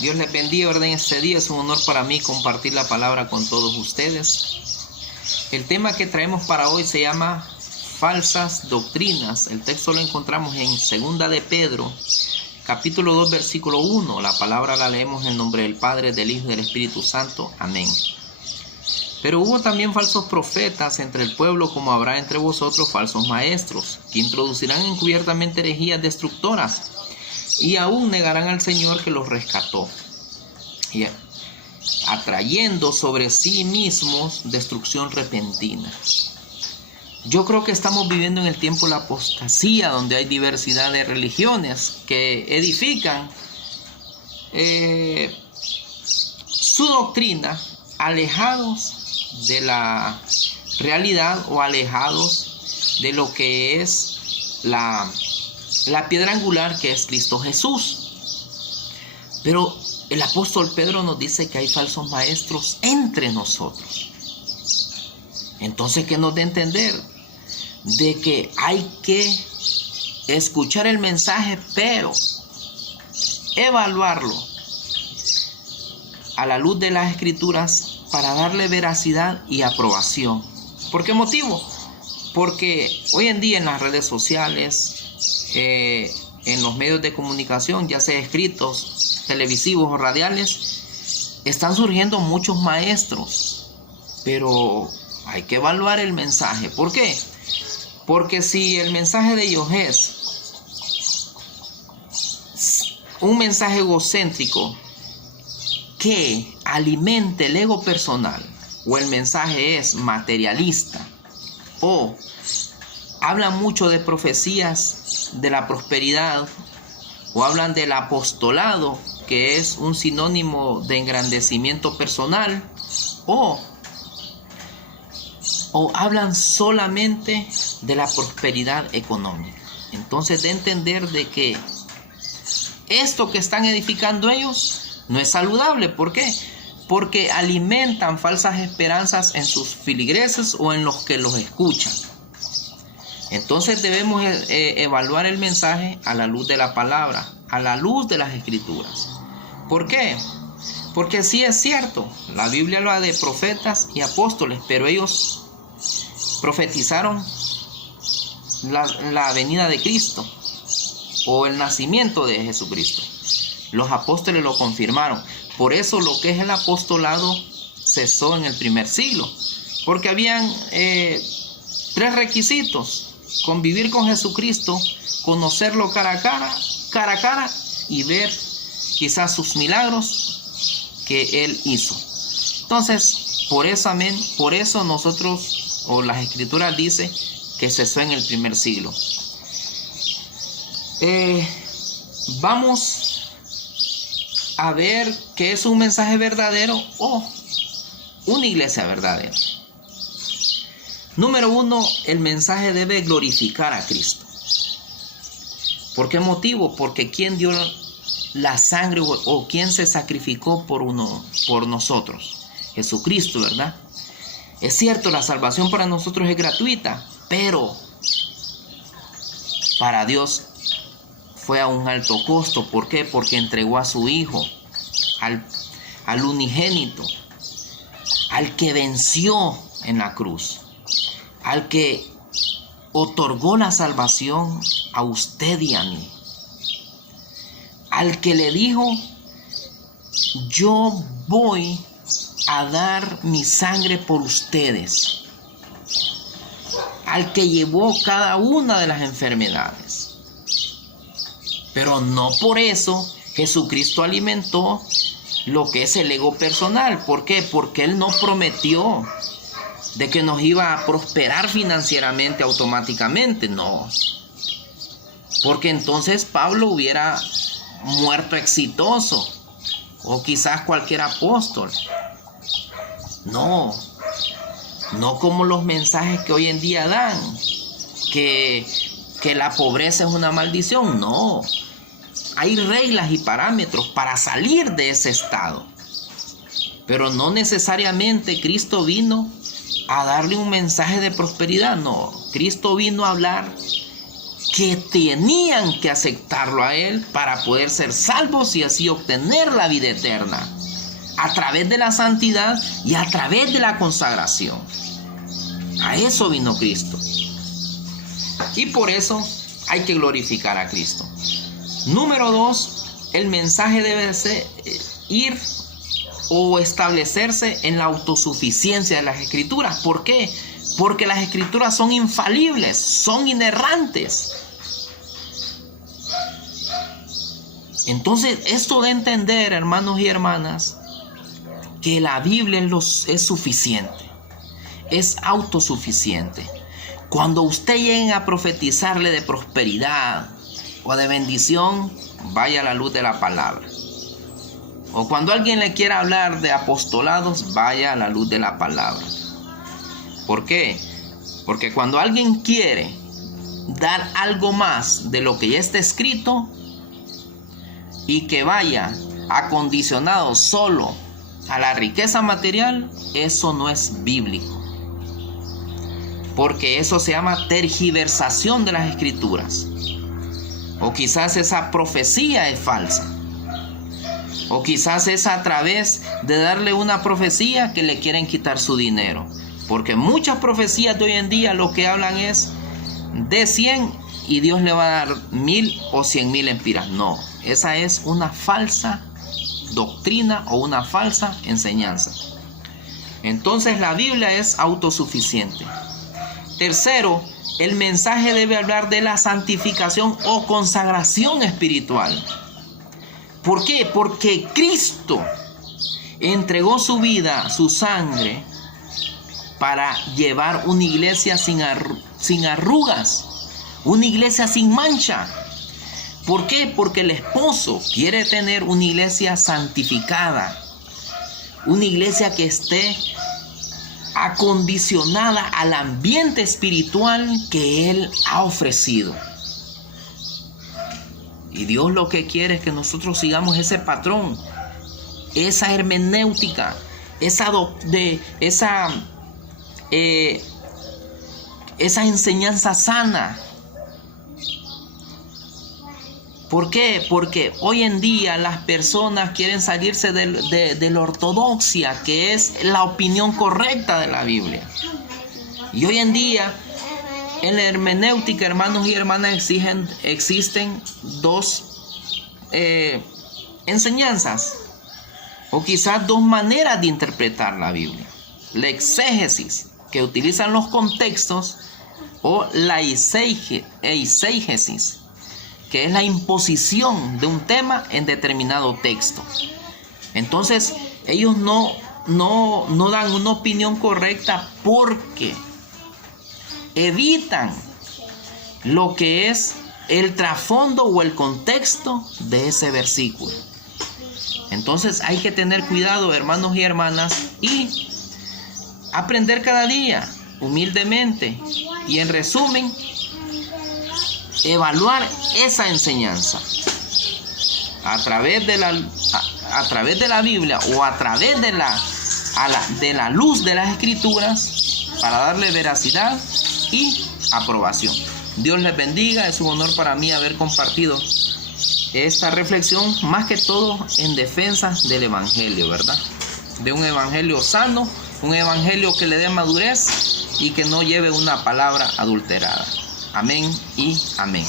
Dios les bendiga, ¿verdad? En este día es un honor para mí compartir la palabra con todos ustedes. El tema que traemos para hoy se llama falsas doctrinas. El texto lo encontramos en 2 de Pedro, capítulo 2, versículo 1. La palabra la leemos en el nombre del Padre, del Hijo y del Espíritu Santo. Amén. Pero hubo también falsos profetas entre el pueblo, como habrá entre vosotros falsos maestros, que introducirán encubiertamente herejías destructoras, y aún negarán al Señor que los rescató, y atrayendo sobre sí mismos destrucción repentina. Yo creo que estamos viviendo en el tiempo de la apostasía, donde hay diversidad de religiones que edifican su doctrina alejados de la realidad o alejados de lo que es la piedra angular, que es Cristo Jesús. Pero el apóstol Pedro nos dice que hay falsos maestros entre nosotros. Entonces, ¿qué nos da a entender? De que hay que escuchar el mensaje, pero evaluarlo a la luz de las Escrituras para darle veracidad y aprobación. ¿Por qué motivo? Porque hoy en día en las redes sociales, en los medios de comunicación, ya sea escritos, televisivos o radiales, están surgiendo muchos maestros, pero hay que evaluar el mensaje. ¿Por qué? Porque si el mensaje de ellos es un mensaje egocéntrico que alimente el ego personal, o el mensaje es materialista, o hablan mucho de profecías de la prosperidad, o hablan del apostolado, que es un sinónimo de engrandecimiento personal, o hablan solamente de la prosperidad económica. Entonces, de entender de que esto que están edificando ellos no es saludable. ¿Por qué? Porque alimentan falsas esperanzas en sus feligreses o en los que los escuchan. Entonces debemos evaluar el mensaje a la luz de la palabra, a la luz de las Escrituras. ¿Por qué? Porque sí es cierto, la Biblia habla de profetas y apóstoles, pero ellos profetizaron la venida de Cristo o el nacimiento de Jesucristo. Los apóstoles lo confirmaron. Por eso lo que es el apostolado cesó en el primer siglo, porque habían 3 requisitos: convivir con Jesucristo, conocerlo cara a cara y ver quizás sus milagros que Él hizo. Entonces, por eso, amén, por eso nosotros, o las Escrituras dice que cesó en el primer siglo. Vamos a ver qué es un mensaje verdadero o una iglesia verdadera. Número 1, el mensaje debe glorificar a Cristo. ¿Por qué motivo? Porque ¿quién dio la sangre o quién se sacrificó por nosotros? Jesucristo, ¿verdad? Es cierto, la salvación para nosotros es gratuita, pero para Dios fue a un alto costo. ¿Por qué? Porque entregó a su Hijo, al unigénito, al que venció en la cruz, al que otorgó la salvación a usted y a mí, al que le dijo: yo voy a dar mi sangre por ustedes, al que llevó cada una de las enfermedades. Pero no por eso Jesucristo alimentó lo que es el ego personal. ¿Por qué? Porque Él no prometió de que nos iba a prosperar financieramente automáticamente. No. Porque entonces Pablo hubiera muerto exitoso, o quizás cualquier apóstol. No como los mensajes que hoy en día dan, que la pobreza es una maldición. No. Hay reglas y parámetros para salir de ese estado. Pero no necesariamente Cristo vino a darle un mensaje de prosperidad. No, Cristo vino a hablar que tenían que aceptarlo a Él para poder ser salvos y así obtener la vida eterna, a través de la santidad y a través de la consagración. A eso vino Cristo. Y por eso hay que glorificar a Cristo. Número 2, el mensaje debe ir o establecerse en la autosuficiencia de las Escrituras. ¿Por qué? Porque las Escrituras son infalibles, son inerrantes. Entonces, esto de entender, hermanos y hermanas, que la Biblia es suficiente, es autosuficiente. Cuando usted llegue a profetizarle de prosperidad o de bendición, vaya a la luz de la palabra. O cuando alguien le quiera hablar de apostolados, vaya a la luz de la palabra. ¿Por qué? Porque cuando alguien quiere dar algo más de lo que ya está escrito y que vaya acondicionado solo a la riqueza material, eso no es bíblico. Porque eso se llama tergiversación de las Escrituras. O quizás esa profecía es falsa. O quizás es a través de darle una profecía que le quieren quitar su dinero. Porque muchas profecías de hoy en día lo que hablan es de 100 y Dios le va a dar 1000 o 100,000 empiras. No, esa es una falsa doctrina o una falsa enseñanza. Entonces la Biblia es autosuficiente. Tercero, el mensaje debe hablar de la santificación o consagración espiritual. ¿Por qué? Porque Cristo entregó su vida, su sangre, para llevar una iglesia sin arrugas, una iglesia sin mancha. ¿Por qué? Porque el esposo quiere tener una iglesia santificada, una iglesia que esté acondicionada al ambiente espiritual que Él ha ofrecido. Y Dios lo que quiere es que nosotros sigamos ese patrón, esa hermenéutica, esa enseñanza sana. ¿Por qué? Porque hoy en día las personas quieren salirse de la ortodoxia, que es la opinión correcta de la Biblia. Y hoy en día, en la hermenéutica, hermanos y hermanas, existen dos enseñanzas, o quizás dos maneras de interpretar la Biblia. La exégesis, que utilizan los contextos, o la eisegesis, que es la imposición de un tema en determinado texto. Entonces, ellos no dan una opinión correcta porque evitan lo que es el trasfondo o el contexto de ese versículo. Entonces, hay que tener cuidado, hermanos y hermanas, y aprender cada día, humildemente, y en resumen, evaluar esa enseñanza a través de la Biblia o a través de la luz de las Escrituras para darle veracidad y aprobación. Dios les bendiga. Es un honor para mí haber compartido esta reflexión, más que todo en defensa del Evangelio, ¿verdad? De un Evangelio sano, un Evangelio que le dé madurez y que no lleve una palabra adulterada. Amén y amén.